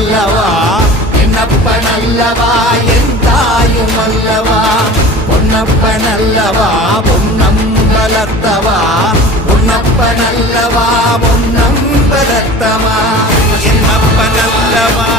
அல்லவா, என்னப்பன் அல்லவா, என் தாயும் அல்லவா, பொன்னப்பன் அல்லவா, பொன்னம்பலத்தவா, பொன்னப்பன் அல்லவா, பொன்னம்பலத்தவா, என்னப்பன் அல்லவா.